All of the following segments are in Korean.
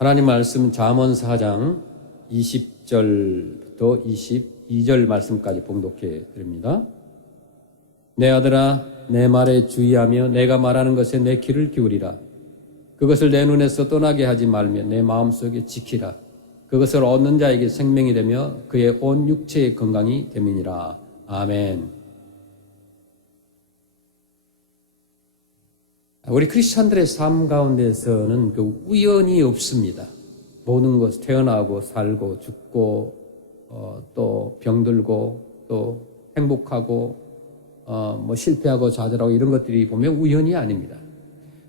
하나님 말씀 잠언 4장 20절부터 22절 말씀까지 봉독해 드립니다. 내 아들아, 내 말에 주의하며 내가 말하는 것에 내 귀를 기울이라. 그것을 내 눈에서 떠나게 하지 말며 내 마음속에 지키라. 그것을 얻는 자에게 생명이 되며 그의 온 육체의 건강이 됨이니라. 아멘. 우리 크리스찬들의 삶 가운데서는 그 우연이 없습니다. 모든 것, 태어나고 살고 죽고 또 병들고 또 행복하고 실패하고 좌절하고 이런 것들이 보면 우연이 아닙니다.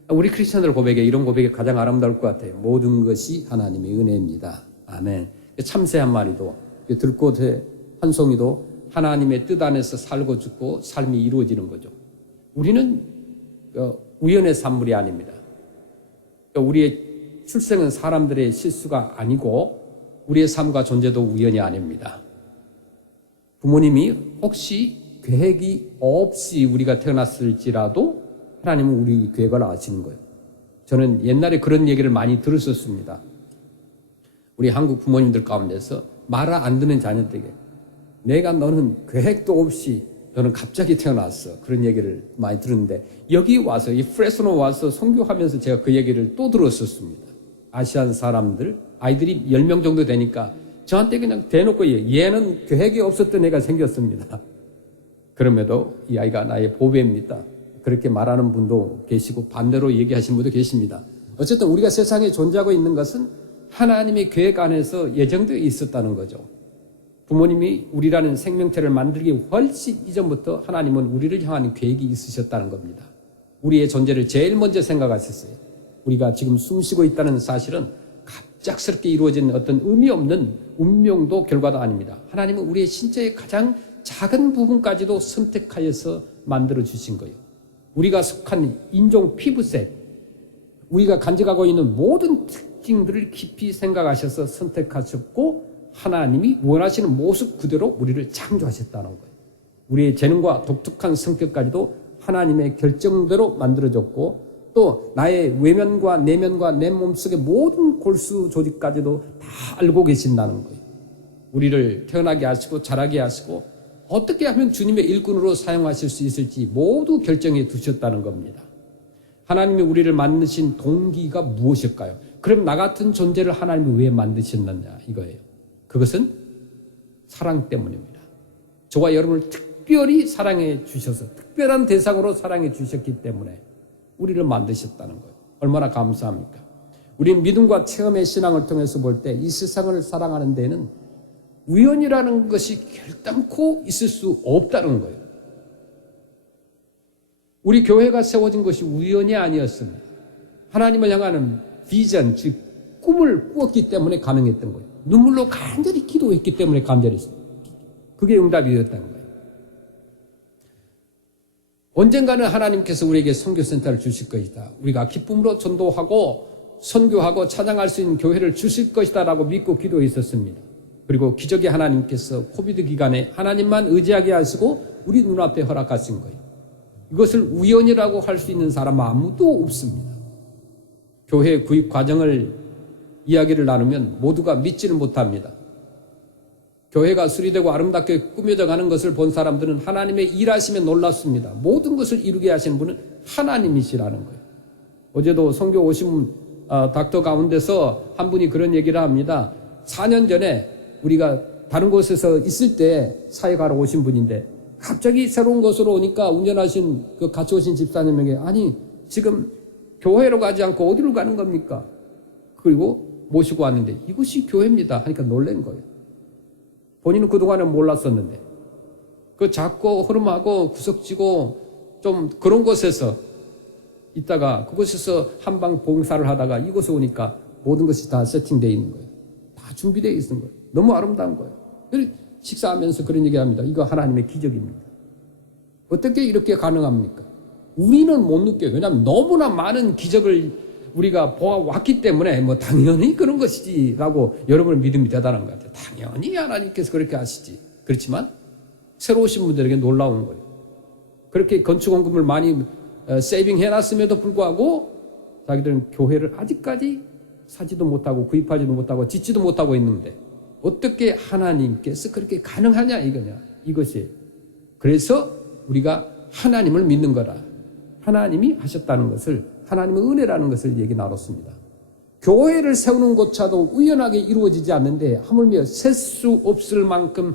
우리 크리스찬들 고백에 이런 고백이 가장 아름다울 것 같아요. 모든 것이 하나님의 은혜입니다. 아멘. 참새 한 마리도 들꽃의 한 송이도 하나님의 뜻 안에서 살고 죽고 삶이 이루어지는 거죠. 우리는 우연의 산물이 아닙니다. 우리의 출생은 사람들의 실수가 아니고 우리의 삶과 존재도 우연이 아닙니다. 부모님이 혹시 계획이 없이 우리가 태어났을지라도 하나님은 우리 계획을 아시는 거예요. 저는 옛날에 그런 얘기를 많이 들었었습니다. 우리 한국 부모님들 가운데서 말 안 듣는 자녀들에게 너는 계획도 없이 너는 갑자기 태어났어. 그런 얘기를 많이 들었는데 여기 와서 이 프레스노 와서 선교하면서 제가 그 얘기를 또 들었었습니다. 아시안 사람들 아이들이 10명 정도 되니까 저한테 그냥 대놓고 얘는 계획이 없었던 애가 생겼습니다. 그럼에도 이 아이가 나의 보배입니다. 그렇게 말하는 분도 계시고 반대로 얘기하시는 분도 계십니다. 어쨌든 우리가 세상에 존재하고 있는 것은 하나님의 계획 안에서 예정되어 있었다는 거죠. 부모님이 우리라는 생명체를 만들기 훨씬 이전부터 하나님은 우리를 향한 계획이 있으셨다는 겁니다. 우리의 존재를 제일 먼저 생각하셨어요. 우리가 지금 숨쉬고 있다는 사실은 갑작스럽게 이루어진 어떤 의미 없는 운명도 결과도 아닙니다. 하나님은 우리의 신체의 가장 작은 부분까지도 선택하여서 만들어주신 거예요. 우리가 속한 인종 피부색, 우리가 간직하고 있는 모든 특징들을 깊이 생각하셔서 선택하셨고 하나님이 원하시는 모습 그대로 우리를 창조하셨다는 거예요. 우리의 재능과 독특한 성격까지도 하나님의 결정대로 만들어졌고 또 나의 외면과 내면과 내 몸속의 모든 골수 조직까지도 다 알고 계신다는 거예요. 우리를 태어나게 하시고 자라게 하시고 어떻게 하면 주님의 일꾼으로 사용하실 수 있을지 모두 결정해 두셨다는 겁니다. 하나님이 우리를 만드신 동기가 무엇일까요? 그럼 나 같은 존재를 하나님이 왜 만드셨느냐 이거예요. 그것은 사랑 때문입니다. 저와 여러분을 특별히 사랑해 주셔서 특별한 대상으로 사랑해 주셨기 때문에 우리를 만드셨다는 거예요. 얼마나 감사합니까? 우리는 믿음과 체험의 신앙을 통해서 볼 때 이 세상을 사랑하는 데에는 우연이라는 것이 결단코 있을 수 없다는 거예요. 우리 교회가 세워진 것이 우연이 아니었습니다. 하나님을 향하는 비전, 즉 꿈을 꾸었기 때문에 가능했던 거예요. 눈물로 간절히 기도했기 때문에 간절했어요. 그게 응답이었다는 거예요. 언젠가는 하나님께서 우리에게 선교센터를 주실 것이다. 우리가 기쁨으로 전도하고 선교하고 찬양할 수 있는 교회를 주실 것이다 라고 믿고 기도했었습니다. 그리고 기적의 하나님께서 코비드 기간에 하나님만 의지하게 하시고 우리 눈앞에 허락하신 거예요. 이것을 우연이라고 할 수 있는 사람 아무도 없습니다. 교회 구입 과정을 이야기를 나누면 모두가 믿지를 못합니다. 교회가 수리되고 아름답게 꾸며져 가는 것을 본 사람들은 하나님의 일하심에 놀랐습니다. 모든 것을 이루게 하시는 분은 하나님이시라는 거예요. 어제도 선교 오신 닥터 가운데서 한 분이 그런 얘기를 합니다. 4년 전에 우리가 다른 곳에서 있을 때 사역하러 오신 분인데 갑자기 새로운 곳으로 오니까 운전하신 그 같이 오신 집사님에게 아니 지금 교회로 가지 않고 어디로 가는 겁니까? 그리고 모시고 왔는데 이곳이 교회입니다 하니까 놀란 거예요. 본인은 그동안에 몰랐었는데 그 작고 흐름하고 구석지고 좀 그런 곳에서 있다가 그곳에서 한방 봉사를 하다가 이곳에 오니까 모든 것이 다 세팅되어 있는 거예요. 다 준비되어 있는 거예요. 너무 아름다운 거예요. 식사하면서 그런 얘기합니다. 이거 하나님의 기적입니다. 어떻게 이렇게 가능합니까? 우리는 못 느껴요. 왜냐하면 너무나 많은 기적을 우리가 보아왔기 때문에 당연히 그런 것이지 라고 여러분의 믿음이 대단한 것 같아요. 당연히 하나님께서 그렇게 하시지. 그렇지만 새로 오신 분들에게 놀라운 거예요. 그렇게 건축원금을 많이 세이빙 해놨음에도 불구하고 자기들은 교회를 아직까지 사지도 못하고 구입하지도 못하고 짓지도 못하고 있는데 어떻게 하나님께서 그렇게 가능하냐 이것이. 그래서 우리가 하나님을 믿는 거라. 하나님이 하셨다는 것을, 하나님의 은혜라는 것을 얘기 나눴습니다. 교회를 세우는 것조차도 우연하게 이루어지지 않는데 하물며 셀 수 없을 만큼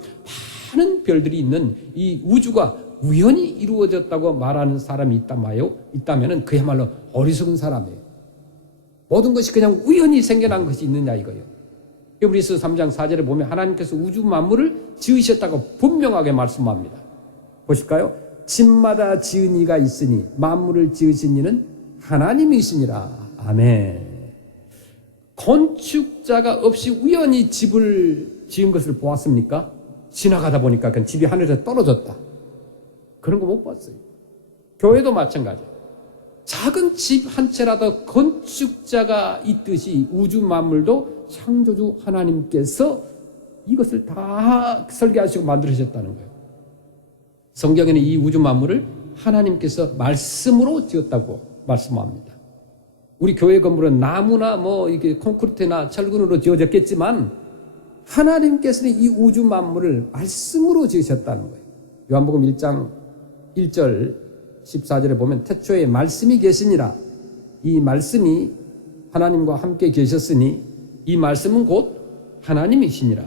많은 별들이 있는 이 우주가 우연히 이루어졌다고 말하는 사람이 있다면 그야말로 어리석은 사람이에요. 모든 것이 그냥 우연히 생겨난 것이 있느냐 이거예요. 히브리서 3장 4절에 보면 하나님께서 우주 만물을 지으셨다고 분명하게 말씀합니다. 보실까요? 집마다 지은 이가 있으니 만물을 지으신 이는 하나님이시니라. 아멘. 건축자가 없이 우연히 집을 지은 것을 보았습니까? 지나가다 보니까 그 집이 하늘에서 떨어졌다. 그런 거 못 봤어요. 교회도 마찬가지예요. 작은 집 한 채라도 건축자가 있듯이 우주 만물도 창조주 하나님께서 이것을 다 설계하시고 만들으셨다는 거예요. 성경에는 이 우주 만물을 하나님께서 말씀으로 지었다고 말씀합니다. 우리 교회 건물은 나무나 이게 콘크리트나 철근으로 지어졌겠지만 하나님께서는 이 우주 만물을 말씀으로 지으셨다는 거예요. 요한복음 1장 1절 14절에 보면 태초에 말씀이 계시니라. 이 말씀이 하나님과 함께 계셨으니 이 말씀은 곧 하나님이시니라.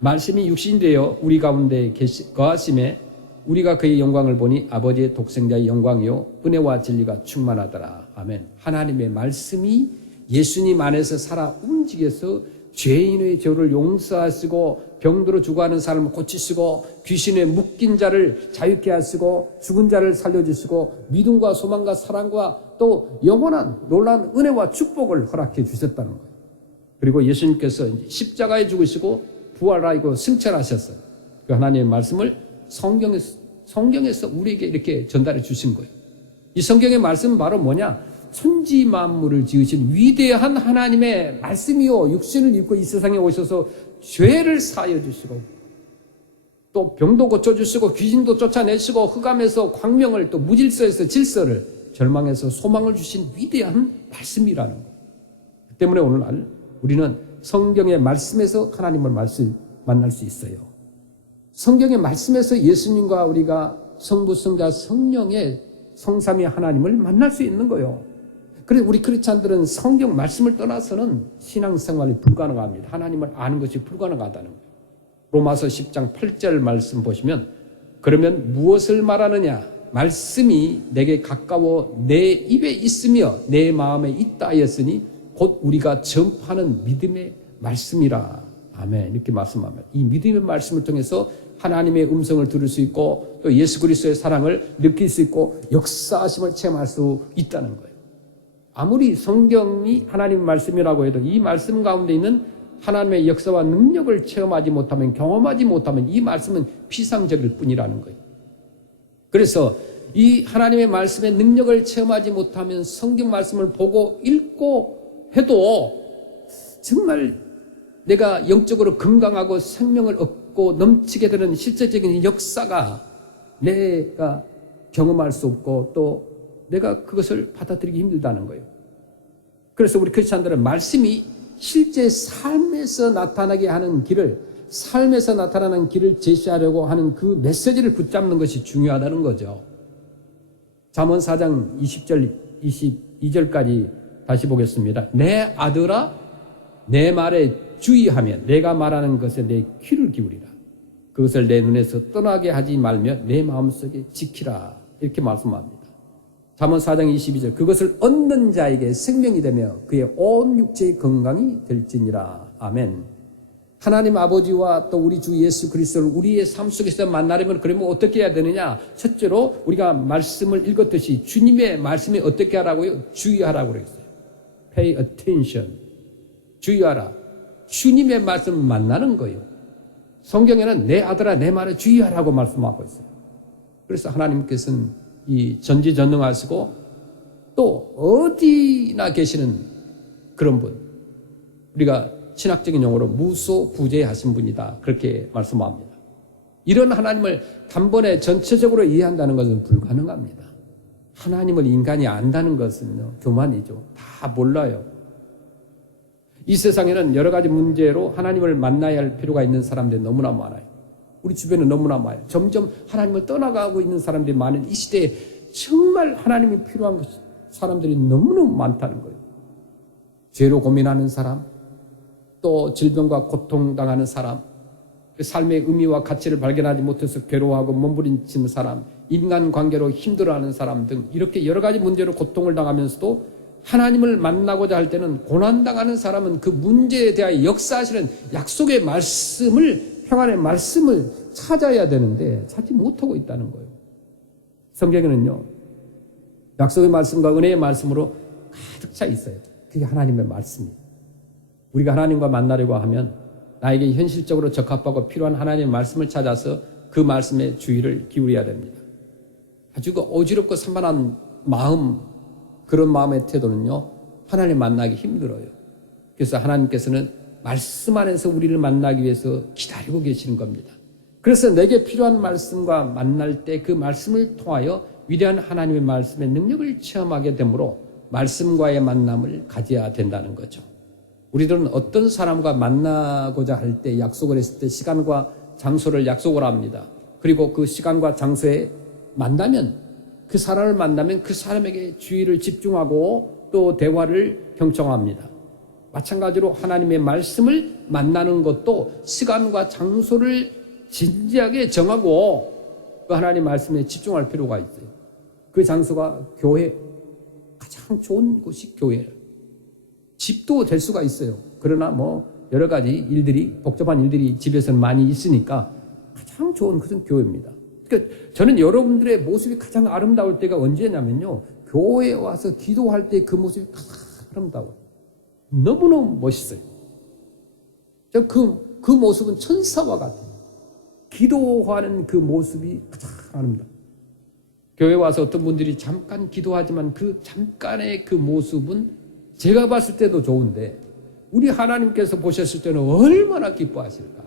말씀이 육신이 되어 우리 가운데 거하심에 우리가 그의 영광을 보니 아버지의 독생자의 영광이요 은혜와 진리가 충만하더라. 아멘. 하나님의 말씀이 예수님 안에서 살아 움직여서 죄인의 죄를 용서하시고 병들어 죽어가는 사람을 고치시고 귀신에 묶인 자를 자유케 하시고 죽은 자를 살려주시고 믿음과 소망과 사랑과 또 영원한 놀라운 은혜와 축복을 허락해 주셨다는 거예요. 그리고 예수님께서 십자가에 죽으시고 부활하고 승천하셨어요. 그 하나님의 말씀을 성경에서 우리에게 이렇게 전달해 주신 거예요. 이 성경의 말씀은 바로 뭐냐? 천지 만물을 지으신 위대한 하나님의 말씀이요 육신을 입고 이 세상에 오셔서 죄를 사하여 주시고 또 병도 고쳐주시고 귀신도 쫓아내시고 흑암에서 광명을 또 무질서에서 질서를 절망에서 소망을 주신 위대한 말씀이라는 거예요. 그 때문에 오늘날 우리는 성경의 말씀에서 하나님을 만날 수 있어요. 성경의 말씀에서 예수님과 우리가 성부, 성자, 성령의 성삼위 하나님을 만날 수 있는 거예요. 그래서 우리 크리스찬들은 성경 말씀을 떠나서는 신앙생활이 불가능합니다. 하나님을 아는 것이 불가능하다는 거예요. 로마서 10장 8절 말씀 보시면 그러면 무엇을 말하느냐? 말씀이 내게 가까워 내 입에 있으며 내 마음에 있다 하였으니 곧 우리가 전파하는 믿음의 말씀이라. 아멘. 이렇게 말씀합니다. 이 믿음의 말씀을 통해서 하나님의 음성을 들을 수 있고 또 예수 그리스도의 사랑을 느낄 수 있고 역사하심을 체험할 수 있다는 거예요. 아무리 성경이 하나님의 말씀이라고 해도 이 말씀 가운데 있는 하나님의 역사와 능력을 체험하지 못하면, 경험하지 못하면 이 말씀은 피상적일 뿐이라는 거예요. 그래서 이 하나님의 말씀의 능력을 체험하지 못하면 성경 말씀을 보고 읽고 해도 정말 내가 영적으로 건강하고 생명을 얻고 넘치게 되는 실제적인 역사가 내가 경험할 수 없고 또 내가 그것을 받아들이기 힘들다는 거예요. 그래서 우리 크리스찬들은 말씀이 실제 삶에서 나타나게 하는 길을, 삶에서 나타나는 길을 제시하려고 하는 그 메시지를 붙잡는 것이 중요하다는 거죠. 잠언 4장 20절, 22절까지 다시 보겠습니다. 내 아들아, 내 말에 주의하면 내가 말하는 것에 내 귀를 기울이라. 그것을 내 눈에서 떠나게 하지 말며 내 마음속에 지키라. 이렇게 말씀합니다. 잠언 4장 22절 그것을 얻는 자에게 생명이 되며 그의 온 육체의 건강이 될지니라. 아멘. 하나님 아버지와 또 우리 주 예수 그리스도를 우리의 삶 속에서 만나려면 그러면 어떻게 해야 되느냐? 첫째로 우리가 말씀을 읽었듯이 주님의 말씀이 어떻게 하라고요? 주의하라고 그랬어요. Pay attention. 주의하라. 주님의 말씀을 만나는 거예요. 성경에는 내 아들아 내 말에 주의하라고 말씀하고 있어요. 그래서 하나님께서는 이 전지전능하시고 또 어디나 계시는 그런 분, 우리가 신학적인 용어로 무소부재하신 분이다 그렇게 말씀합니다. 이런 하나님을 단번에 전체적으로 이해한다는 것은 불가능합니다. 하나님을 인간이 안다는 것은요 교만이죠. 다 몰라요. 이 세상에는 여러 가지 문제로 하나님을 만나야 할 필요가 있는 사람들이 너무나 많아요. 우리 주변에 너무나 많아요. 점점 하나님을 떠나가고 있는 사람들이 많은 이 시대에 정말 하나님이 필요한 사람들이 너무너무 많다는 거예요. 죄로 고민하는 사람, 또 질병과 고통당하는 사람, 삶의 의미와 가치를 발견하지 못해서 괴로워하고 몸부림치는 사람, 인간관계로 힘들어하는 사람 등 이렇게 여러 가지 문제로 고통을 당하면서도 하나님을 만나고자 할 때는 고난당하는 사람은 그 문제에 대하여 역사하시는 약속의 말씀을, 평안의 말씀을 찾아야 되는데 찾지 못하고 있다는 거예요. 성경에는요, 약속의 말씀과 은혜의 말씀으로 가득 차 있어요. 그게 하나님의 말씀이에요. 우리가 하나님과 만나려고 하면 나에게 현실적으로 적합하고 필요한 하나님의 말씀을 찾아서 그 말씀에 주의를 기울여야 됩니다. 아주 어지럽고 산만한 마음, 그런 마음의 태도는요, 하나님 만나기 힘들어요. 그래서 하나님께서는 말씀 안에서 우리를 만나기 위해서 기다리고 계시는 겁니다. 그래서 내게 필요한 말씀과 만날 때 그 말씀을 통하여 위대한 하나님의 말씀의 능력을 체험하게 되므로 말씀과의 만남을 가져야 된다는 거죠. 우리들은 어떤 사람과 만나고자 할 때, 약속을 했을 때 시간과 장소를 약속을 합니다. 그리고 그 시간과 장소에 만나면, 그 사람을 만나면 그 사람에게 주의를 집중하고 또 대화를 경청합니다. 마찬가지로 하나님의 말씀을 만나는 것도 시간과 장소를 진지하게 정하고 그 하나님의 말씀에 집중할 필요가 있어요. 그 장소가 교회, 가장 좋은 곳이 교회예요. 집도 될 수가 있어요. 그러나 뭐 여러 가지 일들이, 복잡한 일들이 집에서는 많이 있으니까 가장 좋은 것은 교회입니다. 그러니까 저는 여러분들의 모습이 가장 아름다울 때가 언제냐면요, 교회에 와서 기도할 때 그 모습이 가장 아름다워요. 너무너무 멋있어요. 그 모습은 천사와 같아요. 기도하는 그 모습이 가장 아름다워요. 교회 와서 어떤 분들이 잠깐 기도하지만 그 잠깐의 그 모습은 제가 봤을 때도 좋은데 우리 하나님께서 보셨을 때는 얼마나 기뻐하실까.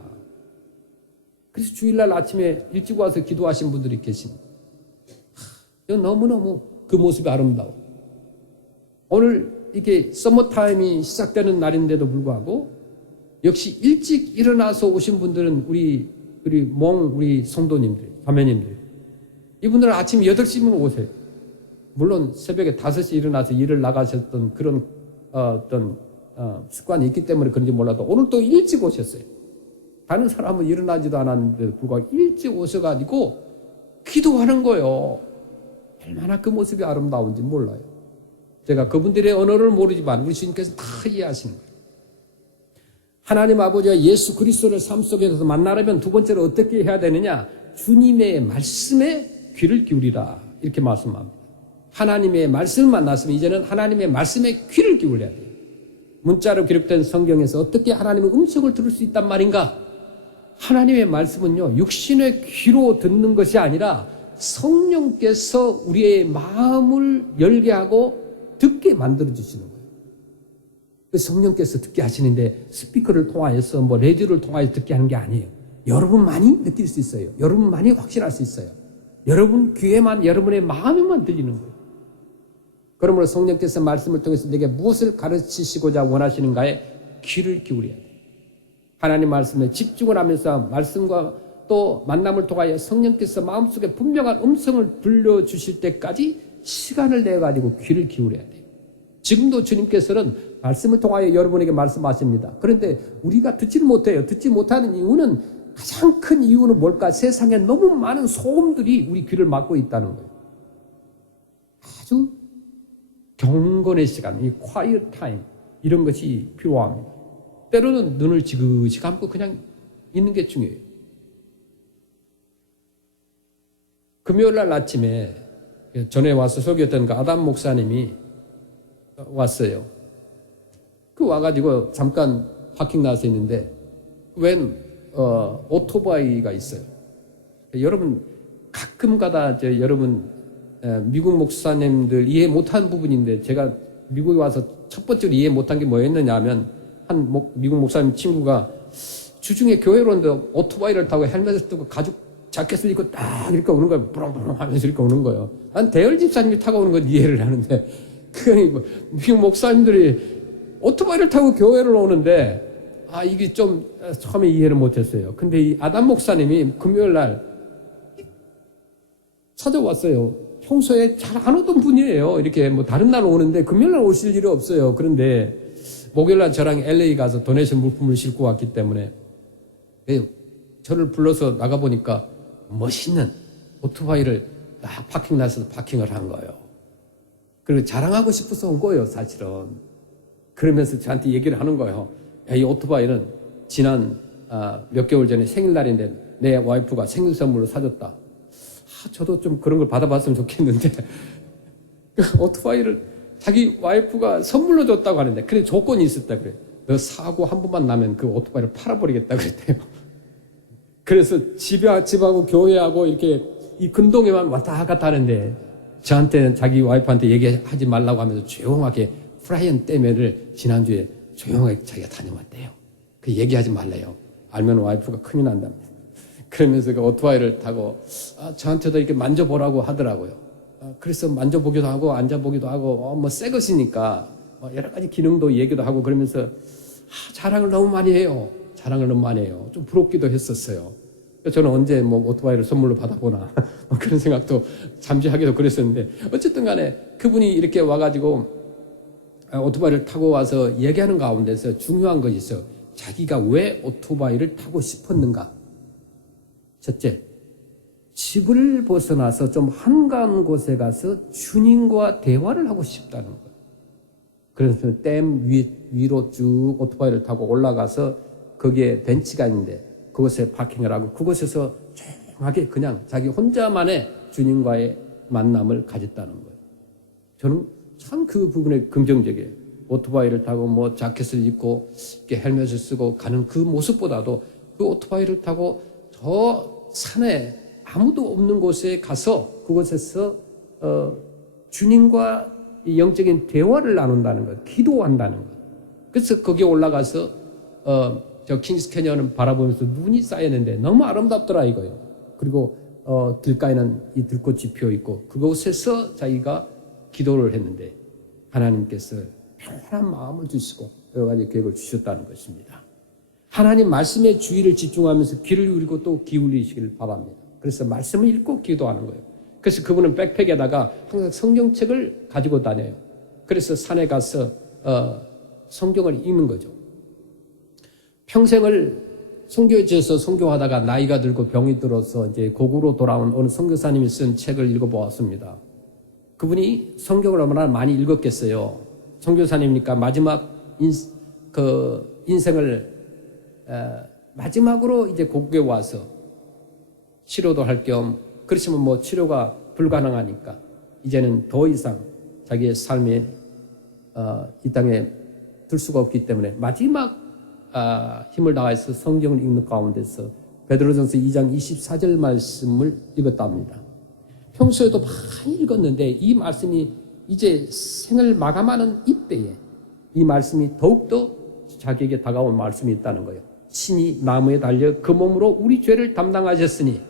그래서 주일날 아침에 일찍 와서 기도하신 분들이 계십니다. 너무너무 그 모습이 아름다워. 오늘 이게 서머타임이 시작되는 날인데도 불구하고 역시 일찍 일어나서 오신 분들은 우리 성도님들, 자매님들, 이분들은 아침 8시면 오세요. 물론 새벽에 5시 일어나서 일을 나가셨던 그런 습관이 있기 때문에 그런지 몰라도 오늘 또 일찍 오셨어요. 다른 사람은 일어나지도 않았는데도 불구하고 일찍 오셔가지고 기도하는 거예요. 얼마나 그 모습이 아름다운지 몰라요. 제가 그분들의 언어를 모르지만 우리 주님께서 다 이해하시는 거예요. 하나님 아버지와 예수 그리스도를 삶 속에서 만나려면 두 번째로 어떻게 해야 되느냐? 주님의 말씀에 귀를 기울이라, 이렇게 말씀합니다. 하나님의 말씀을 만났으면 이제는 하나님의 말씀에 귀를 기울여야 돼요. 문자로 기록된 성경에서 어떻게 하나님의 음성을 들을 수 있단 말인가? 하나님의 말씀은요, 육신의 귀로 듣는 것이 아니라 성령께서 우리의 마음을 열게 하고 듣게 만들어주시는 거예요. 성령께서 듣게 하시는데 스피커를 통하여서 라디오를 통하여서 듣게 하는 게 아니에요. 여러분만이 느낄 수 있어요. 여러분만이 확신할 수 있어요. 여러분 귀에만, 여러분의 마음에만 들리는 거예요. 그러므로 성령께서 말씀을 통해서 내게 무엇을 가르치시고자 원하시는가에 귀를 기울여야 돼요. 하나님 말씀에 집중을 하면서 말씀과 또 만남을 통하여 성령께서 마음속에 분명한 음성을 들려주실 때까지 시간을 내가지고 귀를 기울여야 돼요. 지금도 주님께서는 말씀을 통하여 여러분에게 말씀하십니다. 그런데 우리가 듣지를 못해요. 듣지 못하는 이유는, 가장 큰 이유는 뭘까? 세상에 너무 많은 소음들이 우리 귀를 막고 있다는 거예요. 아주 경건의 시간, 이 quiet time, 이런 것이 필요합니다. 때로는 눈을 지그시 감고 그냥 있는 게 중요해요. 금요일 날 아침에 전에 와서 소개했던 그 아담 목사님이 왔어요. 그 와가지고 잠깐 파킹 나서 있는데 웬 오토바이가 있어요. 여러분 가끔 가다 여러분 미국 목사님들 이해 못한 부분인데, 제가 미국에 와서 첫 번째로 이해 못한 게 뭐였느냐 하면, 한 미국 목사님 친구가 주중에 교회로 오는데 오토바이를 타고 헬멧을 쓰고 가죽 자켓을 입고 딱 이렇게 오는 거예요. 부렁부렁 하면서 이렇게 오는 거예요. 난 대열 집사님이 타고 오는 건 이해를 하는데, 그 미국 목사님들이 오토바이를 타고 교회를 오는데 이게 좀 처음에 이해를 못했어요. 근데 이 아담 목사님이 금요일 날 찾아왔어요. 평소에 잘 안 오던 분이에요. 이렇게 뭐 다른 날 오는데 금요일 날 오실 일이 없어요. 그런데 목요일 날 저랑 LA 가서 도네이션 물품을 싣고 왔기 때문에 저를 불러서 나가보니까 멋있는 오토바이를 파킹plat에서 파킹을 한 거예요. 그리고 자랑하고 싶어서 온 거예요, 사실은. 그러면서 저한테 얘기를 하는 거예요. 이 오토바이는 지난 몇 개월 전에 생일날인데 내 와이프가 생일 선물로 사줬다. 저도 좀 그런 걸 받아봤으면 좋겠는데 오토바이를 자기 와이프가 선물로 줬다고 하는데 근데 조건이 있었다 그래요. 너 사고 한 번만 나면 그 오토바이를 팔아버리겠다 그랬대요. 그래서 집하고 교회하고 이렇게 이 근동에만 왔다 갔다 하는데 저한테는 자기 와이프한테 얘기하지 말라고 하면서 조용하게 프라이언 댐에를 지난주에 조용하게 자기가 다녀왔대요. 그 얘기하지 말래요. 알면 와이프가 큰일 난답니다. 그러면서 그 오토바이를 타고 저한테도 이렇게 만져보라고 하더라고요. 그래서 만져보기도 하고 앉아보기도 하고 뭐 새 것이니까 여러 가지 기능도 얘기도 하고 그러면서 자랑을 너무 많이 해요. 자랑을 너무 많이 해요. 좀 부럽기도 했었어요. 저는 언제 뭐 오토바이를 선물로 받아보나 그런 생각도 잠시 하기도 그랬었는데 어쨌든 간에 그분이 이렇게 와가지고 오토바이를 타고 와서 얘기하는 가운데서 중요한 것이 있어요. 자기가 왜 오토바이를 타고 싶었는가. 첫째, 집을 벗어나서 좀 한가한 곳에 가서 주님과 대화를 하고 싶다는 거예요. 그래서 댐 위로 쭉 오토바이를 타고 올라가서 거기에 벤치가 있는데 그곳에 파킹을 하고 그곳에서 조용하게 그냥 자기 혼자만의 주님과의 만남을 가졌다는 거예요. 저는 참 그 부분에 긍정적이에요. 오토바이를 타고 뭐 자켓을 입고 이렇게 헬멧을 쓰고 가는 그 모습보다도 그 오토바이를 타고 저 산에 아무도 없는 곳에 가서 그곳에서 주님과 영적인 대화를 나눈다는 것, 기도한다는 것. 그래서 거기에 올라가서 저 킹스 캐년을 바라보면서 눈이 쌓였는데 너무 아름답더라 이거예요. 그리고 들가에는 이 들꽃이 피어 있고 그곳에서 자기가 기도를 했는데 하나님께서 편안한 마음을 주시고 여러 가지 계획을 주셨다는 것입니다. 하나님 말씀에 주의를 집중하면서 귀를 기울이고 또 기울이시기를 바랍니다. 그래서 말씀을 읽고 기도하는 거예요. 그래서 그분은 백팩에다가 항상 성경책을 가지고 다녀요. 그래서 산에 가서 성경을 읽는 거죠. 평생을 선교지에서 선교하다가 나이가 들고 병이 들어서 이제 고국으로 돌아온 어느 선교사님이 쓴 책을 읽어보았습니다. 그분이 성경을 얼마나 많이 읽었겠어요. 선교사님이니까 마지막 인생을 마지막으로 이제 고국에 와서 치료도 할 겸 그렇지만 뭐 치료가 불가능하니까 이제는 더 이상 자기의 삶에 이 땅에 들 수가 없기 때문에 마지막 힘을 다해서 성경을 읽는 가운데서 베드로전서 2장 24절 말씀을 읽었답니다. 평소에도 많이 읽었는데 이 말씀이 이제 생을 마감하는 이때에 이 말씀이 더욱더 자기에게 다가온 말씀이 있다는 거예요. 신이 나무에 달려 그 몸으로 우리 죄를 담당하셨으니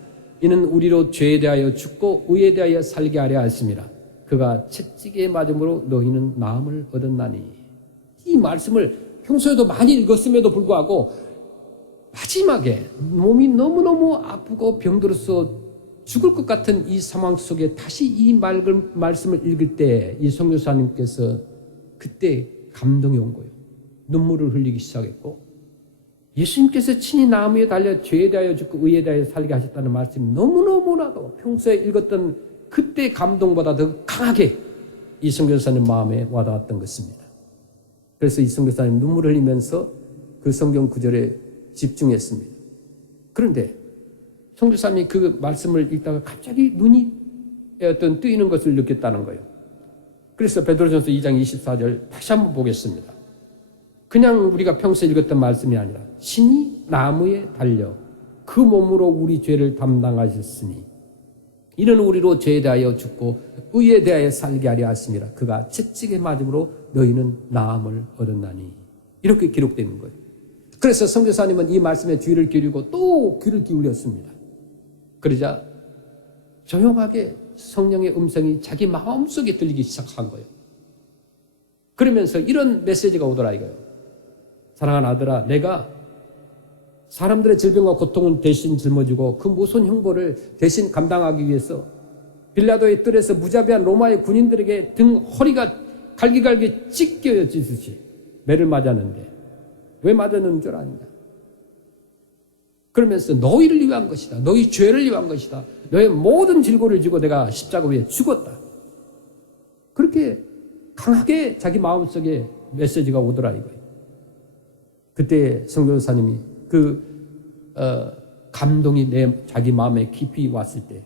이는 우리로 죄에 대하여 죽고 의에 대하여 살게 하려 하심이라. 그가 채찍에 맞음으로 너희는 나음을 얻었나니. 이 말씀을 평소에도 많이 읽었음에도 불구하고 마지막에 몸이 너무너무 아프고 병들어서 죽을 것 같은 이 상황 속에 다시 이 말씀을 읽을 때 이 선교사님께서 그때 감동이 온 거예요. 눈물을 흘리기 시작했고 예수님께서 친히 나무에 달려 죄에 대하여 죽고 의에 대하여 살게 하셨다는 말씀이 너무너무나도 평소에 읽었던 그때 감동보다 더 강하게 이 선교사님 마음에 와닿았던 것입니다. 그래서 이 선교사님 눈물을 흘리면서 그 성경 구절에 집중했습니다. 그런데 선교사님이 그 말씀을 읽다가 갑자기 눈이 어떤 뜨이는 것을 느꼈다는 거예요. 그래서 베드로전서 2장 24절 다시 한번 보겠습니다. 그냥 우리가 평소에 읽었던 말씀이 아니라 신이 나무에 달려 그 몸으로 우리 죄를 담당하셨으니 이는 우리로 죄에 대하여 죽고 의에 대하여 살게 하려 하심이라. 그가 채찍에 맞음으로 너희는 나음을 얻었나니. 이렇게 기록되어 있는 거예요. 그래서 선교사님은 이 말씀에 귀를 기울이고 또 귀를 기울였습니다. 그러자 조용하게 성령의 음성이 자기 마음속에 들리기 시작한 거예요. 그러면서 이런 메시지가 오더라 이거예요. 사랑하는 아들아, 내가 사람들의 질병과 고통은 대신 짊어지고 그 모순 형벌을 대신 감당하기 위해서 빌라도의 뜰에서 무자비한 로마의 군인들에게 등 허리가 갈기갈기 찢겨지듯이 매를 맞았는데 왜 맞았는 줄 아느냐? 그러면서 너희를 위한 것이다. 너희 죄를 위한 것이다. 너의 모든 질고를 지고 내가 십자가 위에 죽었다. 그렇게 강하게 자기 마음속에 메시지가 오더라 이거예요. 그때 성교사님이 감동이 자기 마음에 깊이 왔을 때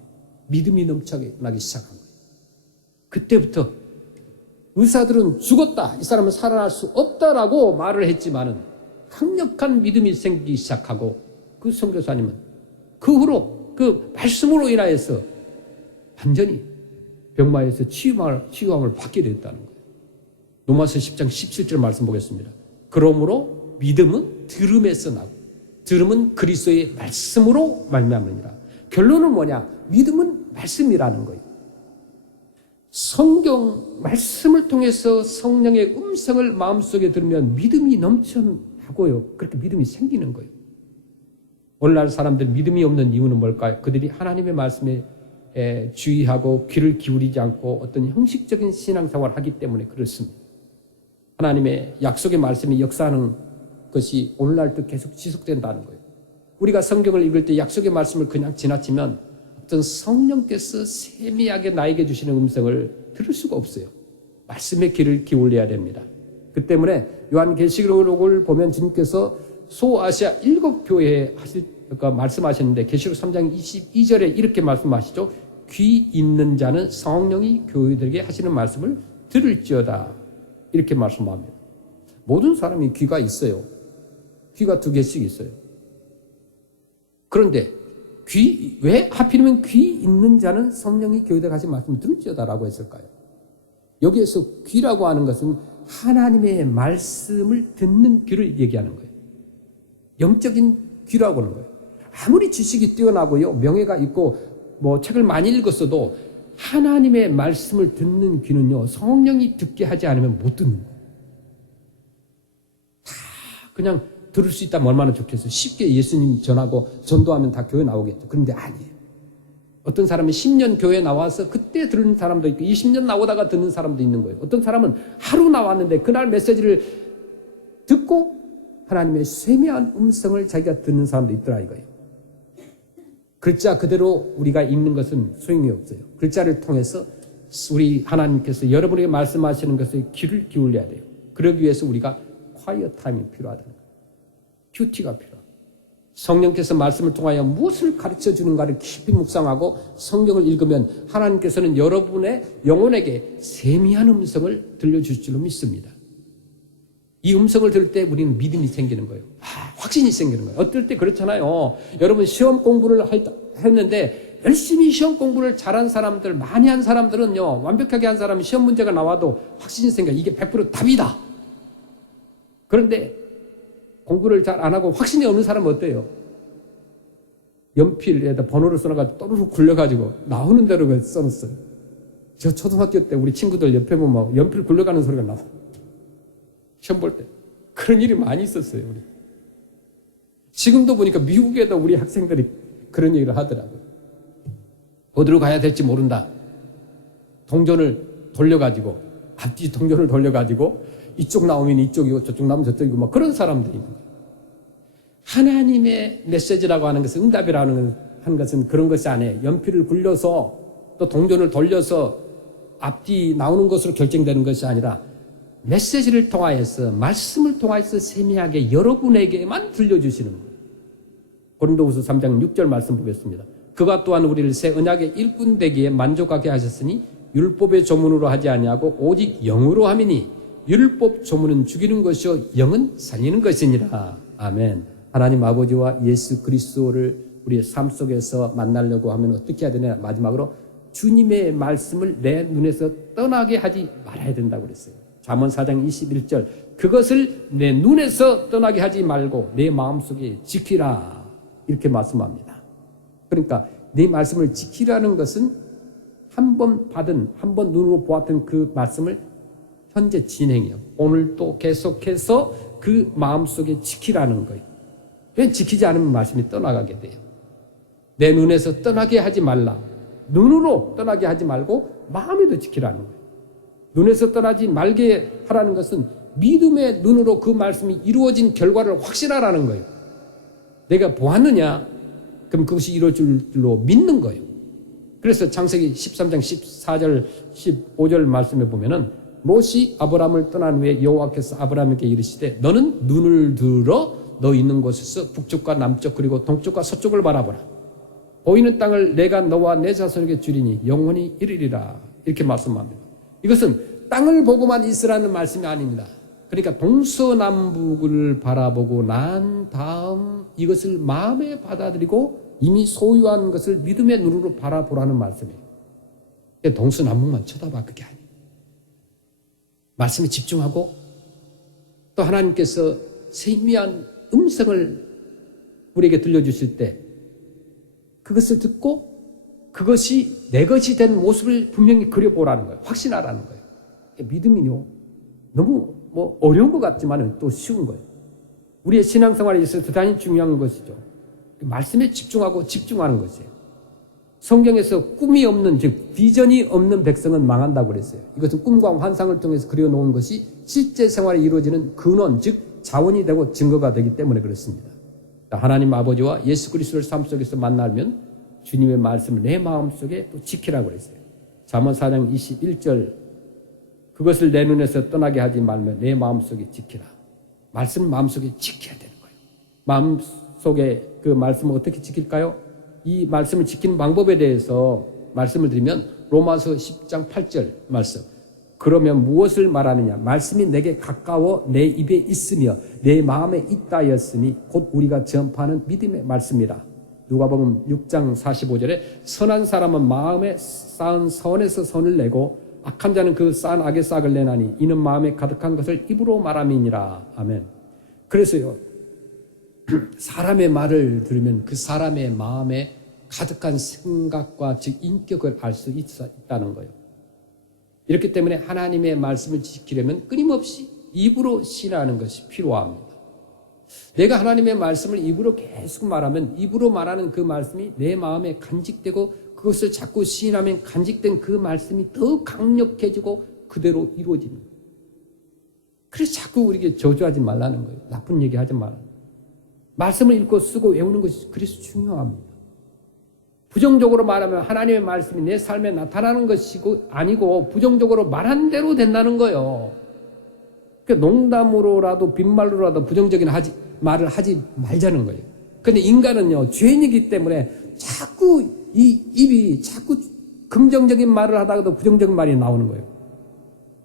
믿음이 넘쳐나기 시작한 거예요. 그때부터 의사들은 죽었다. 이 사람은 살아날 수 없다라고 말을 했지만은 강력한 믿음이 생기기 시작하고 그 선교사님은 그 후로 그 말씀으로 인하여서 완전히 병마에서 치유함을 받게 됐다는 거예요. 로마서 10장 17절 말씀 보겠습니다. 그러므로 믿음은 들음에서 나고 들음은 그리스도의 말씀으로 말미암으니라. 결론은 뭐냐? 믿음은 말씀이라는 거예요. 성경 말씀을 통해서 성령의 음성을 마음속에 들으면 믿음이 넘쳐나고요. 그렇게 믿음이 생기는 거예요. 오늘날 사람들 믿음이 없는 이유는 뭘까요? 그들이 하나님의 말씀에 주의하고 귀를 기울이지 않고 어떤 형식적인 신앙생활을 하기 때문에 그렇습니다. 하나님의 약속의 말씀이 역사하는 것이 오늘날도 계속 지속된다는 거예요. 우리가 성경을 읽을 때 약속의 말씀을 그냥 지나치면 어떤 성령께서 세미하게 나에게 주시는 음성을 들을 수가 없어요. 말씀의 귀를 기울여야 됩니다. 그 때문에 요한계시록을 보면 주님께서 소아시아 7교회에 말씀하셨는데 계시록 3장 22절에 이렇게 말씀하시죠. 귀 있는 자는 성령이 교회들에게 하시는 말씀을 들을지어다. 이렇게 말씀합니다. 모든 사람이 귀가 있어요. 귀가 2개씩 있어요. 그런데 왜 하필이면 귀 있는 자는 성령이 교회들에게 하신 말씀을 들을지어다라고 했을까요? 여기에서 귀라고 하는 것은 하나님의 말씀을 듣는 귀를 얘기하는 거예요. 영적인 귀라고 하는 거예요. 아무리 지식이 뛰어나고요, 명예가 있고 책을 많이 읽었어도 하나님의 말씀을 듣는 귀는요, 성령이 듣게 하지 않으면 못 듣는 거예요. 다 그냥 들을 수 있다면 얼마나 좋겠어요. 쉽게 예수님 전하고 전도하면 다 교회 나오겠죠. 그런데 아니에요. 어떤 사람이 10년 교회 나와서 그때 듣는 사람도 있고 20년 나오다가 듣는 사람도 있는 거예요. 어떤 사람은 하루 나왔는데 그날 메시지를 듣고 하나님의 세미한 음성을 자기가 듣는 사람도 있더라 이거예요. 글자 그대로 우리가 읽는 것은 소용이 없어요. 글자를 통해서 우리 하나님께서 여러분에게 말씀하시는 것에 귀를 기울여야 돼요. 그러기 위해서 우리가 quiet 타임이 필요하다는 거예요. 큐티가 필요합니다. 성령께서 말씀을 통하여 무엇을 가르쳐 주는가를 깊이 묵상하고 성경을 읽으면 하나님께서는 여러분의 영혼에게 세미한 음성을 들려주실 줄로 믿습니다. 이 음성을 들을 때 우리는 믿음이 생기는 거예요. 확신이 생기는 거예요. 어떨 때 그렇잖아요. 여러분 시험 공부를 했는데 열심히 시험 공부를 잘한 사람들, 많이 한 사람들은요, 완벽하게 한 사람이 시험 문제가 나와도 확신이 생겨요. 이게 100% 답이다. 그런데 공부를 잘 안 하고 확신이 없는 사람은 어때요? 연필에다 번호를 써놔가지고 또르륵 굴려가지고 나오는 대로 써놨어요. 저 초등학교 때 우리 친구들 옆에 보면 연필 굴려가는 소리가 나와요. 시험 볼 때. 그런 일이 많이 있었어요, 우리. 지금도 보니까 미국에도 우리 학생들이 그런 얘기를 하더라고요. 어디로 가야 될지 모른다. 동전을 돌려가지고, 앞뒤 동전을 돌려가지고, 이쪽 나오면 이쪽이고, 저쪽 나오면 저쪽이고, 막 그런 사람들이 있는 거예요. 하나님의 메시지라고 하는 것은, 응답이라는 하는 것은 그런 것이 아니에요. 연필을 굴려서, 또 동전을 돌려서, 앞뒤 나오는 것으로 결정되는 것이 아니라, 메시지를 통하여서 말씀을 통하여서 세미하게 여러분에게만 들려주시는 거예요. 고린도후서 3장 6절 말씀 보겠습니다. 그가 또한 우리를 새 언약의 일꾼 되기에 만족하게 하셨으니 율법의 조문으로 하지 아니하고 오직 영으로 함이니 율법 조문은 죽이는 것이요 영은 살리는 것이니라. 아멘. 하나님 아버지와 예수 그리스도를 우리의 삶 속에서 만나려고 하면 어떻게 해야 되냐? 마지막으로 주님의 말씀을 내 눈에서 떠나게 하지 말아야 된다고 그랬어요. 잠언 4장 21절 그것을 내 눈에서 떠나게 하지 말고 내 마음속에 지키라 이렇게 말씀합니다. 그러니까 내 말씀을 지키라는 것은 한 번 눈으로 보았던 그 말씀을 현재 진행이요. 오늘 또 계속해서 그 마음속에 지키라는 거예요. 왜 지키지 않으면 말씀이 떠나가게 돼요. 내 눈에서 떠나게 하지 말라. 눈으로 떠나게 하지 말고 마음에도 지키라는 거예요. 눈에서 떠나지 말게 하라는 것은 믿음의 눈으로 그 말씀이 이루어진 결과를 확신하라는 거예요. 내가 보았느냐? 그럼 그것이 이루어질 줄로 믿는 거예요. 그래서 창세기 13장 14절 15절 말씀에 보면은 롯이 아브라함을 떠난 후에 여호와께서 아브라함에게 이르시되 너는 눈을 들어 너 있는 곳에서 북쪽과 남쪽 그리고 동쪽과 서쪽을 바라보라. 보이는 땅을 내가 너와 내 자손에게 주리니 영원히 이르리라. 이렇게 말씀합니다. 이것은 땅을 보고만 있으라는 말씀이 아닙니다. 그러니까 동서남북을 바라보고 난 다음 이것을 마음에 받아들이고 이미 소유한 것을 믿음의 눈으로 바라보라는 말씀이에요. 동서남북만 쳐다봐 그게 아니에요. 말씀에 집중하고 또 하나님께서 세미한 음성을 우리에게 들려주실 때 그것을 듣고 그것이 내 것이 된 모습을 분명히 그려보라는 거예요. 확신하라는 거예요. 믿음이요. 너무 어려운 것 같지만 또 쉬운 거예요. 우리의 신앙생활에 있어서 대단히 중요한 것이죠. 말씀에 집중하고 집중하는 것이에요. 성경에서 꿈이 없는, 즉 비전이 없는 백성은 망한다고 그랬어요. 이것은 꿈과 환상을 통해서 그려놓은 것이 실제 생활에 이루어지는 근원, 즉 자원이 되고 증거가 되기 때문에 그렇습니다. 하나님 아버지와 예수 그리스도를 삶 속에서 만나면 주님의 말씀을 내 마음속에 또 지키라고 그랬어요. 잠언 4장 21절 그것을 내 눈에서 떠나게 하지 말며 내 마음속에 지키라. 말씀을 마음속에 지켜야 되는 거예요. 마음속에 그 말씀을 어떻게 지킬까요? 이 말씀을 지키는 방법에 대해서 말씀을 드리면 로마서 10장 8절 말씀. 그러면 무엇을 말하느냐? 말씀이 내게 가까워 내 입에 있으며 내 마음에 있다였으니 곧 우리가 전파하는 믿음의 말씀이라. 누가복음 6장 45절에 선한 사람은 마음에 쌓은 선에서 선을 내고 악한 자는 그 쌓은 악의 싹을 내나니 이는 마음에 가득한 것을 입으로 말함이니라. 아멘. 그래서요. 사람의 말을 들으면 그 사람의 마음에 가득한 생각과 즉 인격을 알 수 있다는 거예요. 이렇기 때문에 하나님의 말씀을 지키려면 끊임없이 입으로 신하는 것이 필요합니다. 내가 하나님의 말씀을 입으로 계속 말하면 입으로 말하는 그 말씀이 내 마음에 간직되고 그것을 자꾸 시인하면 간직된 그 말씀이 더 강력해지고 그대로 이루어지는 거예요. 그래서 자꾸 우리에게 저주하지 말라는 거예요. 나쁜 얘기 하지 말라는 거예요. 말씀을 읽고 쓰고 외우는 것이 그래서 중요합니다. 부정적으로 말하면 하나님의 말씀이 내 삶에 나타나는 것이고 아니고 부정적으로 말한 대로 된다는 거예요. 그러니까 농담으로라도 빈말로라도 부정적인 말을 하지 말자는 거예요. 그런데 인간은요 죄인이기 때문에 자꾸 이 입이 자꾸 긍정적인 말을 하다가도 부정적인 말이 나오는 거예요.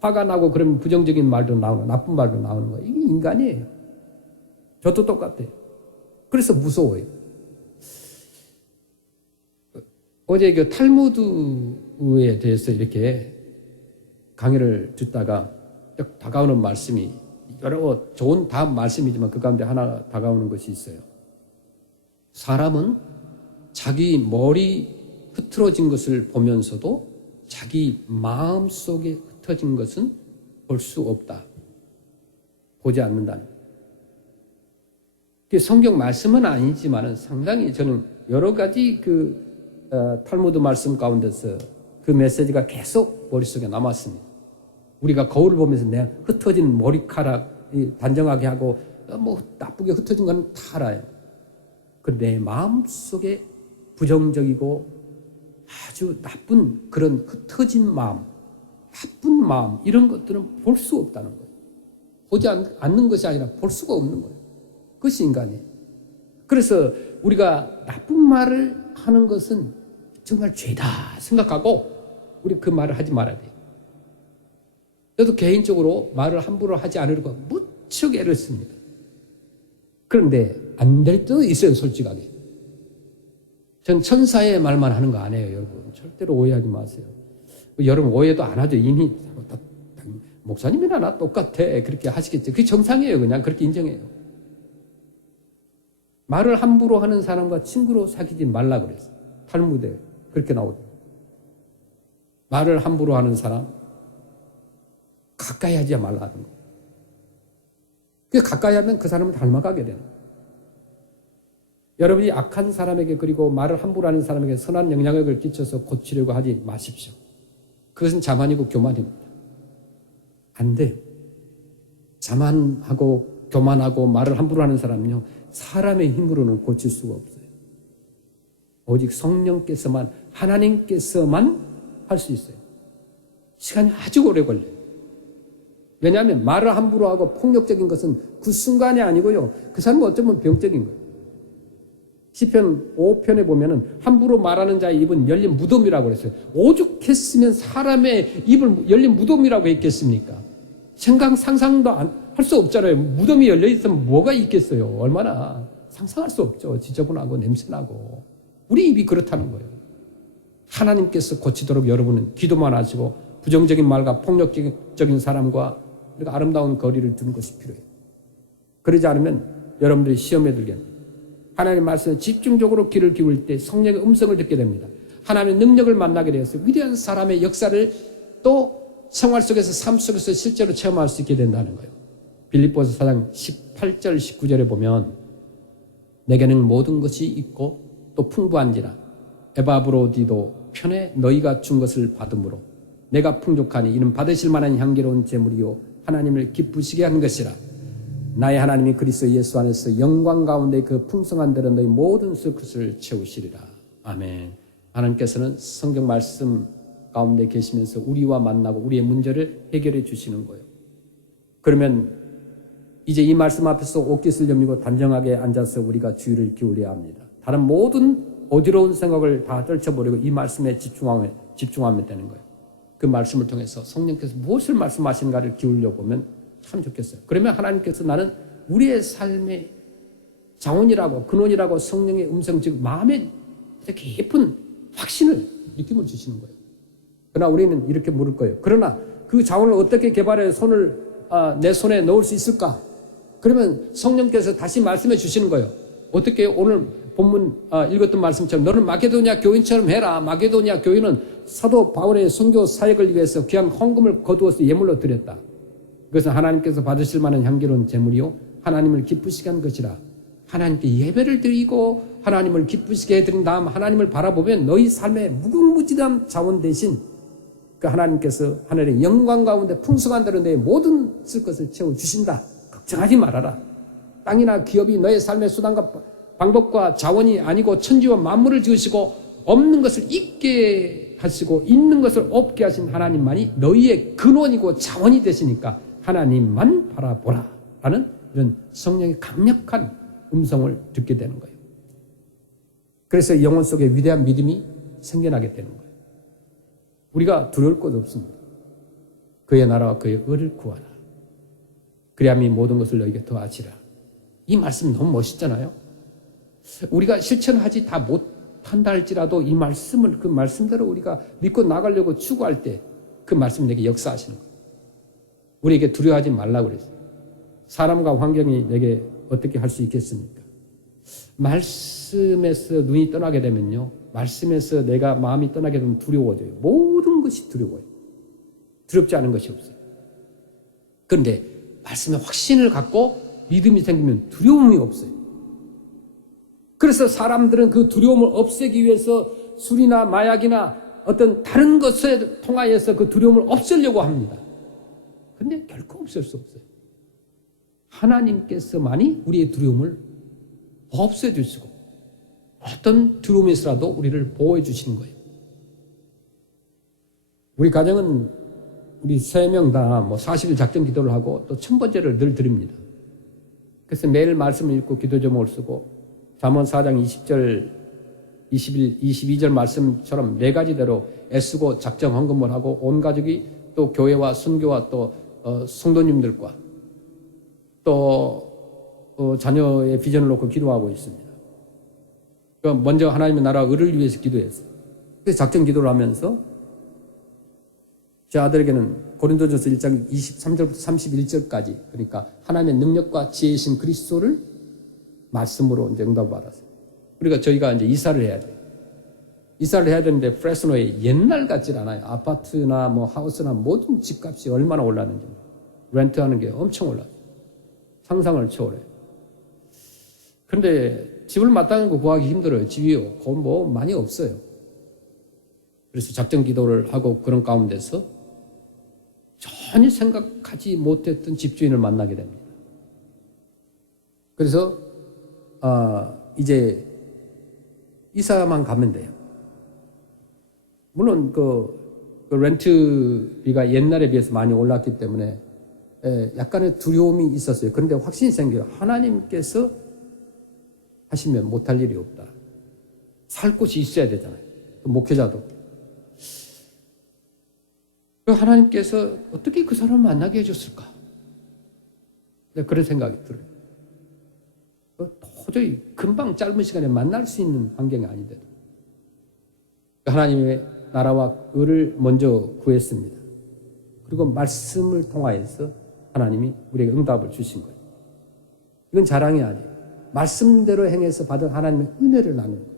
화가 나고 그러면 부정적인 말도 나오는 나쁜 말도 나오는 거예요. 이게 인간이에요. 저도 똑같아요. 그래서 무서워요. 어제 그 탈무드에 대해서 이렇게 강의를 듣다가 다가오는 말씀이 여러 좋은 다음 말씀이지만 그 가운데 하나 다가오는 것이 있어요. 사람은 자기 머리 흐트러진 것을 보면서도 자기 마음 속에 흩어진 것은 볼 수 없다. 보지 않는다는. 성경 말씀은 아니지만 상당히 저는 여러 가지 탈무드 말씀 가운데서 그 메시지가 계속 머릿속에 남았습니다. 우리가 거울을 보면서 내가 흩어진 머리카락 단정하게 하고 나쁘게 흩어진 건 다 알아요. 내 마음속에 부정적이고 아주 나쁜 그런 흩어진 마음, 나쁜 마음 이런 것들은 볼 수 없다는 거예요. 보지 않는 것이 아니라 볼 수가 없는 거예요. 그것이 인간이에요. 그래서 우리가 나쁜 말을 하는 것은 정말 죄다 생각하고 우리 그 말을 하지 말아야 돼요. 저도 개인적으로 말을 함부로 하지 않으려고 무척 애를 씁니다. 그런데 안 될 때도 있어요, 솔직하게. 전 천사의 말만 하는 거 아니에요, 여러분. 절대로 오해하지 마세요. 여러분 오해도 안 하죠. 이미 목사님이나 나 똑같아. 그렇게 하시겠죠. 그게 정상이에요. 그냥 그렇게 인정해요. 말을 함부로 하는 사람과 친구로 사귀지 말라 그랬어요. 탈무드에 그렇게 나오죠. 말을 함부로 하는 사람, 가까이 하지 말라는 거예요. 그 가까이 하면 그 사람을 닮아가게 되는 거예요. 여러분이 악한 사람에게 그리고 말을 함부로 하는 사람에게 선한 영향력을 끼쳐서 고치려고 하지 마십시오. 그것은 자만이고 교만입니다. 안 돼요. 자만하고 교만하고 말을 함부로 하는 사람은요, 사람의 힘으로는 고칠 수가 없어요. 오직 성령께서만, 하나님께서만 할 수 있어요. 시간이 아주 오래 걸려요. 왜냐하면 말을 함부로 하고 폭력적인 것은 그 순간이 아니고요, 그 사람은 어쩌면 병적인 거예요. 시편 5편에 보면은 함부로 말하는 자의 입은 열린 무덤이라고 그랬어요. 오죽했으면 사람의 입을 열린 무덤이라고 했겠습니까? 상상도 할 수 없잖아요. 무덤이 열려 있으면 뭐가 있겠어요? 얼마나 상상할 수 없죠. 지저분하고 냄새나고. 우리 입이 그렇다는 거예요. 하나님께서 고치도록 여러분은 기도만 하시고 부정적인 말과 폭력적인 사람과 아름다운 거리를 두는 것이 필요해요. 그러지 않으면 여러분들이 시험에 들게 됩니다. 하나님의 말씀에 집중적으로 귀를 기울일 때 성령의 음성을 듣게 됩니다. 하나님의 능력을 만나게 되어서 위대한 사람의 역사를 또 생활 속에서, 삶 속에서 실제로 체험할 수 있게 된다는 거예요. 빌립보서 4장 18절 19절에 보면 내게는 모든 것이 있고 또 풍부한지라 에바브로디도 편에 너희가 준 것을 받음으로 내가 풍족하니 이는 받으실 만한 향기로운 제물이요 하나님을 기쁘시게 하는 것이라. 나의 하나님이 그리스도 예수 안에서 영광 가운데 그 풍성한 대로 너희 모든 것을 채우시리라. 아멘. 하나님께서는 성경 말씀 가운데 계시면서 우리와 만나고 우리의 문제를 해결해 주시는 거예요. 그러면 이제 이 말씀 앞에서 옷깃을 여미고 단정하게 앉아서 우리가 주의를 기울여야 합니다. 다른 모든 어지러운 생각을 다 떨쳐버리고 이 말씀에 집중하면 되는 거예요. 그 말씀을 통해서 성령께서 무엇을 말씀하시는가를 기울여 보면 참 좋겠어요. 그러면 하나님께서 나는 우리의 삶의 자원이라고 근원이라고 성령의 음성, 즉 마음에 이렇게 깊은 확신을, 느낌을 주시는 거예요. 그러나 우리는 이렇게 물을 거예요. 그러나 그 자원을 어떻게 개발해 내 손에 넣을 수 있을까? 그러면 성령께서 다시 말씀해 주시는 거예요. 어떻게 오늘 본문 읽었던 말씀처럼 너는 마게도냐 교인처럼 해라. 마게도냐 교인은 사도 바울의 선교 사역을 위해서 귀한 헌금을 거두어서 예물로 드렸다. 그것은 하나님께서 받으실 만한 향기로운 제물이요 하나님을 기쁘시게 한 것이라. 하나님께 예배를 드리고 하나님을 기쁘시게 해드린 다음 하나님을 바라보면 너희 삶의 무궁무진한 자원 대신 그 하나님께서 하늘의 영광 가운데 풍성한 대로 너의 모든 쓸 것을 채워주신다. 걱정하지 말아라. 땅이나 기업이 너의 삶의 수단과 방법과 자원이 아니고 천지와 만물을 지으시고 없는 것을 있게 하시고 있는 것을 없게 하신 하나님만이 너희의 근원이고 자원이 되시니까 하나님만 바라보라 라는 이런 성령의 강력한 음성을 듣게 되는 거예요. 그래서 영혼 속에 위대한 믿음이 생겨나게 되는 거예요. 우리가 두려울 것 없습니다. 그의 나라와 그의 의를 구하라. 그리함이 모든 것을 너희에게 더하시라. 이 말씀 너무 멋있잖아요. 우리가 실천하지 다 못한다 할지라도 이 말씀을, 그 말씀대로 우리가 믿고 나가려고 추구할 때 그 말씀 내게 역사하시는 거예요. 우리에게 두려워하지 말라고 그랬어요. 사람과 환경이 내게 어떻게 할 수 있겠습니까? 말씀에서 눈이 떠나게 되면요, 말씀에서 내가 마음이 떠나게 되면 두려워져요. 모든 것이 두려워요. 두렵지 않은 것이 없어요. 그런데 말씀에 확신을 갖고 믿음이 생기면 두려움이 없어요. 그래서 사람들은 그 두려움을 없애기 위해서 술이나 마약이나 어떤 다른 것에 통하여서 그 두려움을 없애려고 합니다. 그런데 결코 없앨 수 없어요. 하나님께서만이 우리의 두려움을 없애주시고 어떤 두려움에서라도 우리를 보호해 주시는 거예요. 우리 가정은 우리 3명 다 40일 작정 기도를 하고 또 1000번째를 늘 드립니다. 그래서 매일 말씀을 읽고 기도 제목을 쓰고 잠언 4장 20절, 21, 22절 말씀처럼 4가지대로 애쓰고 작정 헌금을 하고 온 가족이 또 교회와 선교와 또 성도님들과 또 자녀의 비전을 놓고 기도하고 있습니다. 먼저 하나님의 나라와 의를 위해서 기도했어요. 그래서 작정 기도를 하면서 제 아들에게는 고린도전서 1장 23절부터 31절까지, 그러니까 하나님의 능력과 지혜이신 그리스도를 말씀으로 이제 응답을 받았어요. 그러니까 저희가 이제 이사를 해야 돼요. 이사를 해야 되는데 프레스노에 옛날 같질 않아요. 아파트나 뭐 하우스나 모든 집값이 얼마나 올랐는지 렌트하는 게 엄청 올랐어요. 상상을 초월해요. 그런데 집을 마땅한 거 구하기 힘들어요. 집이 뭐 많이 없어요. 그래서 작정 기도를 하고 그런 가운데서 전혀 생각하지 못했던 집주인을 만나게 됩니다. 그래서 이제 이사만 가면 돼요. 물론 그 렌트비가 옛날에 비해서 많이 올랐기 때문에 약간의 두려움이 있었어요. 그런데 확신이 생겨요. 하나님께서 하시면 못할 일이 없다. 살 곳이 있어야 되잖아요. 목회자도. 하나님께서 어떻게 그 사람을 만나게 해줬을까? 그런 생각이 들어요. 도저히 금방 짧은 시간에 만날 수 있는 환경이 아닌데도 하나님의 나라와 의를 먼저 구했습니다. 그리고 말씀을 통하여서 하나님이 우리에게 응답을 주신 거예요. 이건 자랑이 아니에요. 말씀대로 행해서 받은 하나님의 은혜를 나누는 거예요.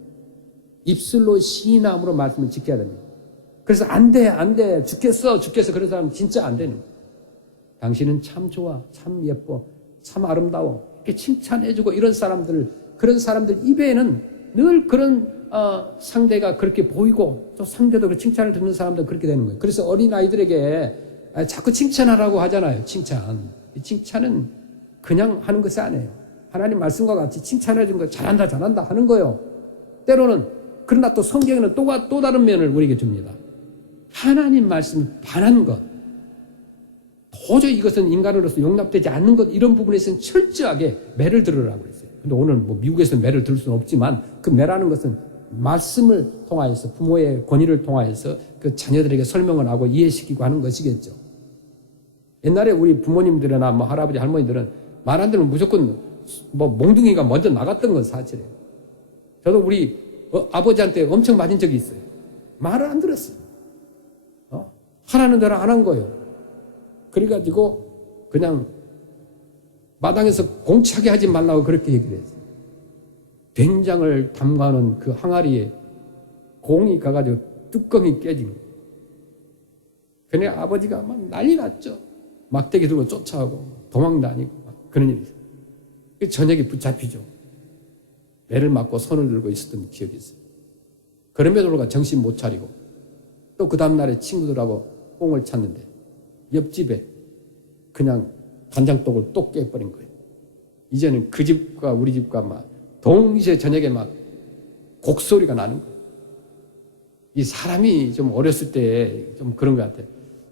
입술로 시인함으로 말씀을 지켜야 됩니다. 그래서 안 돼, 죽겠어. 그런 사람은 진짜 안 되는 거예요. 당신은 참 좋아, 참 예뻐, 참 아름다워. 이렇게 칭찬해주고 그런 사람들 입에는 늘 그런 상대가 그렇게 보이고 또 상대도 그 칭찬을 듣는 사람도 그렇게 되는 거예요. 그래서 어린아이들에게 자꾸 칭찬하라고 하잖아요. 칭찬. 이 칭찬은 그냥 하는 것이 아니에요. 하나님 말씀과 같이 칭찬해 준 거 잘한다 하는 거예요. 때로는 그러나 또 성경에는 또 다른 면을 우리에게 줍니다. 하나님 말씀 반한 것. 도저히 이것은 인간으로서 용납되지 않는 것, 이런 부분에서는 철저하게 매를 들으라고 그랬어요. 근데 오늘 뭐 미국에서 매를 들을 수는 없지만 그 매라는 것은 말씀을 통하여서 부모의 권위를 통하여서 그 자녀들에게 설명을 하고 이해시키고 하는 것이겠죠. 옛날에 우리 부모님들이나 뭐 할아버지 할머니들은 말 안 들으면 무조건 뭐 몽둥이가 먼저 나갔던 건 사실이에요. 저도 우리 아버지한테 엄청 맞은 적이 있어요. 말을 안 들었어요. 하라는 대로 안 한 거예요. 그래가지고 그냥 마당에서 공차게 하지 말라고 그렇게 얘기를 했어요. 된장을 담가놓은 그 항아리에 공이 가가지고 뚜껑이 깨진 거예요. 그냥 아버지가 막 난리 났죠. 막대기 들고 쫓아오고 도망 다니고 막 그런 일이 있어요. 저녁에 붙잡히죠. 매를 맞고 손을 들고 있었던 기억이 있어요. 그럼에도 불구하고 정신 못 차리고 또 그 다음날에 친구들하고 뽕을 찾는데 옆집에 그냥 간장독을 또 깨버린 거예요. 이제는 그 집과 우리 집과 막 동시에 저녁에 막 곡소리가 나는 거예요. 이 사람이 좀 어렸을 때 좀 그런 것 같아요.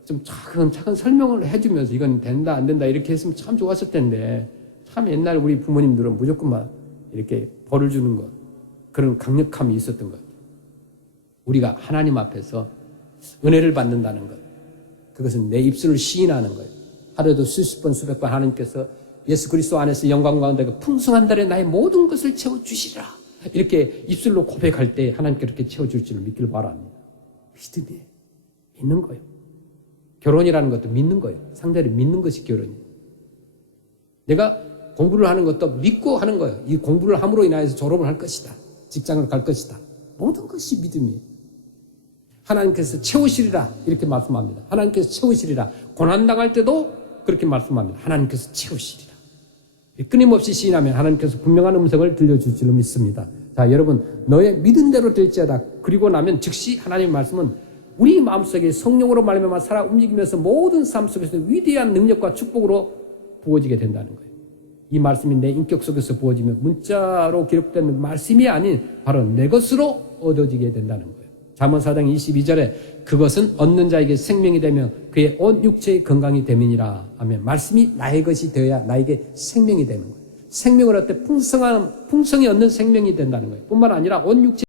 좀 차근 설명을 해주면서 이건 된다 안 된다 이렇게 했으면 참 좋았을 텐데 참 옛날 우리 부모님들은 무조건 막 이렇게 벌을 주는 것, 그런 강력함이 있었던 것 같아요. 우리가 하나님 앞에서 은혜를 받는다는 것, 그것은 내 입술을 시인하는 거예요. 하루에도 수십 번 수백 번 하나님께서 예수 그리스도 안에서 영광 가운데 그 풍성한 달에 나의 모든 것을 채워주시라 이렇게 입술로 고백할 때 하나님께 그렇게 채워줄 줄을 믿기를 바랍니다. 믿음이에요. 믿는 거예요. 결혼이라는 것도 믿는 거예요. 상대를 믿는 것이 결혼이에요. 내가 공부를 하는 것도 믿고 하는 거예요. 이 공부를 함으로 인하여서 졸업을 할 것이다. 직장을 갈 것이다. 모든 것이 믿음이에요. 하나님께서 채우시리라 이렇게 말씀합니다. 하나님께서 채우시리라. 고난당할 때도 그렇게 말씀합니다. 하나님께서 채우시리라. 끊임없이 시인하면 하나님께서 분명한 음성을 들려줄 줄로 믿습니다. 자, 여러분, 너의 믿은 대로 될지어다. 그리고 나면 즉시 하나님의 말씀은 우리 마음속에 성령으로 말미암아 살아 움직이면서 모든 삶 속에서 위대한 능력과 축복으로 부어지게 된다는 거예요. 이 말씀이 내 인격 속에서 부어지면 문자로 기록된 말씀이 아닌 바로 내 것으로 얻어지게 된다는 거예요. 잠언 4장 22절에 그것은 얻는 자에게 생명이 되며 그의 온 육체의 건강이 됨이니라 하면 말씀이 나의 것이 되어야 나에게 생명이 되는 거예요. 생명을 얻을 때 풍성히 얻는 생명이 된다는 거예요. 뿐만 아니라 온 육체